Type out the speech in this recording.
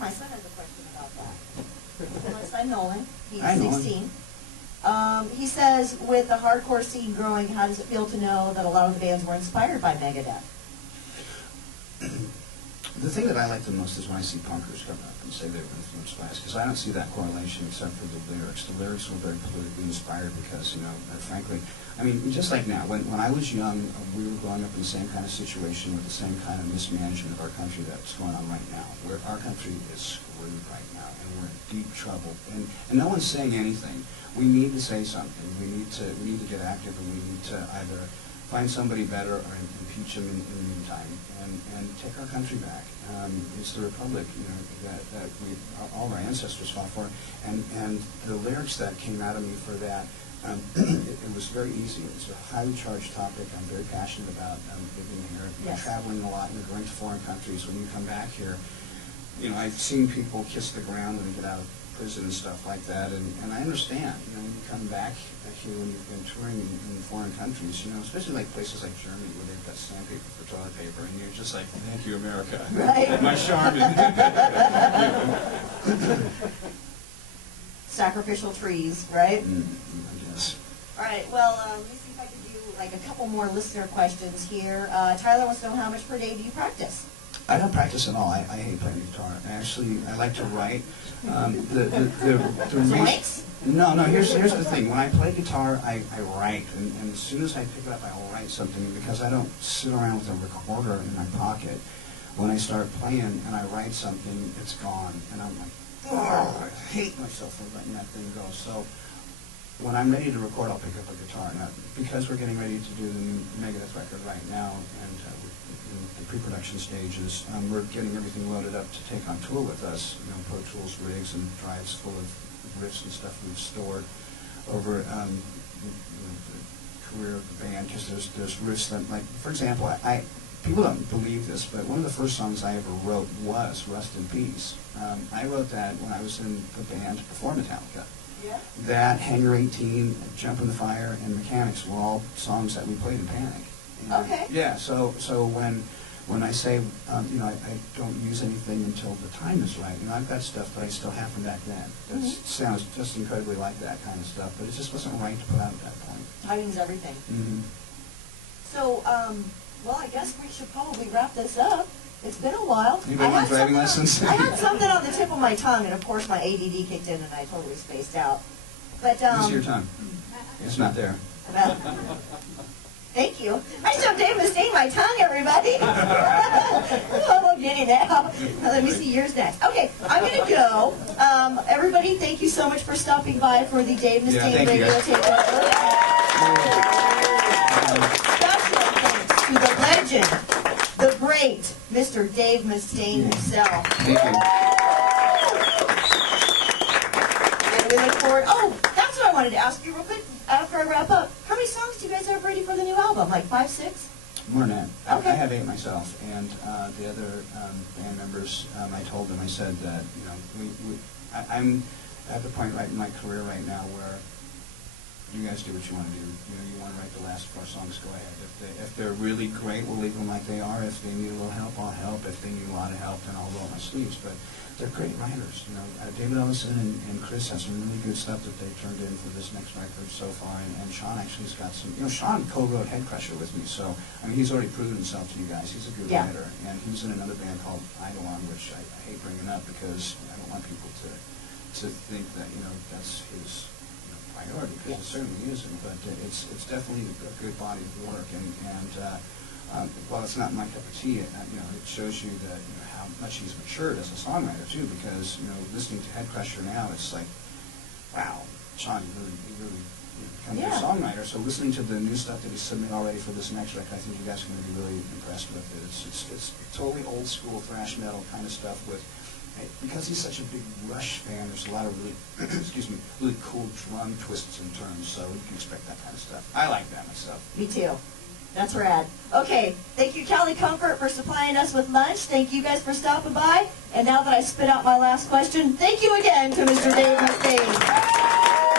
my son has a question about that. My son Nolan, he's Hi, Nolan. 16. He says, with the hardcore scene growing, how does it feel to know that a lot of the bands were inspired by Megadeth? The thing that I like the most is when I see punkers come up and say they were influenced by us, because I don't see that correlation except for the lyrics. The lyrics were very politically inspired because, you know, frankly, I mean, just like now, when I was young, we were growing up in the same kind of situation with the same kind of mismanagement of our country that's going on right now, where our country is screwed right now, and we're in deep trouble, and no one's saying anything. We need to say something. We need to get active, and we need to either find somebody better or impeach him in the meantime, and take our country back. It's the republic, you know, that all of our ancestors fought for, and the lyrics that came out of me for that, it was very easy. It's a highly charged topic. I'm very passionate about living here. Yes. Traveling a lot and going to foreign countries. When you come back here, you know, I've seen people kiss the ground when they get out of prison and stuff like that, and I understand, you know, when you come back here, when you've been touring in foreign countries, you know, especially like places like Germany where they've got sandpaper for toilet paper, and you're just like, thank you, America. Right. My charming. Sacrificial trees, right? I guess. All right, well, let me see if I can do like a couple more listener questions here. Tyler wants to know, how much per day do you practice? I don't practice at all. I hate playing guitar. I like to write. No, here's the thing. When I play guitar, I write, and as soon as I pick it up, I will write something, because I don't sit around with a recorder in my pocket. When I start playing and I write something, it's gone, and I'm like, oh, I hate myself for letting that thing go. So when I'm ready to record, I'll pick up a guitar. Now, because we're getting ready to do the new Megadeth record right now, and in the pre-production stages, we're getting everything loaded up to take on tour with us. You know, Pro Tools rigs and drives full of riffs and stuff we've stored over the career of the band, because there's riffs that, like, for example, people don't believe this, but one of the first songs I ever wrote was Rust in Peace. I wrote that when I was in the band before Metallica. Yeah. That, Hangar 18, Jump in the Fire, and Mechanics were all songs that we played in Panic. And okay. Yeah, so when I say, you know, I don't use anything until the time is right, you know, I've got stuff that I still have from back then that sounds just incredibly like that kind of stuff, but it just wasn't right to put out at that point. Timing's everything. So, well, I guess we should probably wrap this up. It's been a while. Anybody want driving lessons? I had something on the tip of my tongue, and of course my ADD kicked in, and I totally spaced out. But this is your tongue. It's not there. Thank you. I shoved Dave Mustaine my tongue, everybody. Oh, I'm getting now. Let me see yours next. Okay, I'm going to go. Everybody, thank you so much for stopping by for the Dave Mustaine Radio Takeover. Special thanks to the legend, the great Mr. Dave Mustaine himself. Thank you. And we look forward. Oh, that's what I wanted to ask you real quick after I wrap up. How many songs do you guys have ready for the new album? Like 5, 6? More than that. Okay. I have 8 myself, and the other band members, I told them, I said that, you know, I'm at the point right in my career right now where you guys do what you want to do. You know, you want to write the last 4 songs, go ahead. If they're really great, we'll leave them like they are. If they need a little help, I'll help. If they need a lot of help, then I'll roll my sleeves. But they're great writers. You know, David Ellison and Chris have some really good stuff that they've turned in for this next record so far. And Sean actually has got some. You know, Sean co-wrote Head Crusher with me, so I mean, he's already proven himself to you guys. He's a good writer, and he's in another band called Eidolon, which I hate bringing up because I don't want people to think that, you know, that's his priority, because it certainly isn't, but it's definitely a good body of work, and while it's not my cup of tea, you know, it shows you that, you know, how much he's matured as a songwriter too, because, you know, listening to Head Crusher now, it's like, wow, Sean, you really become a good songwriter. So listening to the new stuff that he's submitted already for this next record, I think you guys are going to be really impressed with it. It's totally old school thrash metal kind of stuff with. Because he's such a big Rush fan, there's a lot of really, really cool drum twists and turns, so you can expect that kind of stuff. I like that myself. Me too. That's rad. Okay, thank you, Cali Comfort, for supplying us with lunch. Thank you guys for stopping by. And now that I spit out my last question, thank you again to Mr. Dave Mustaine.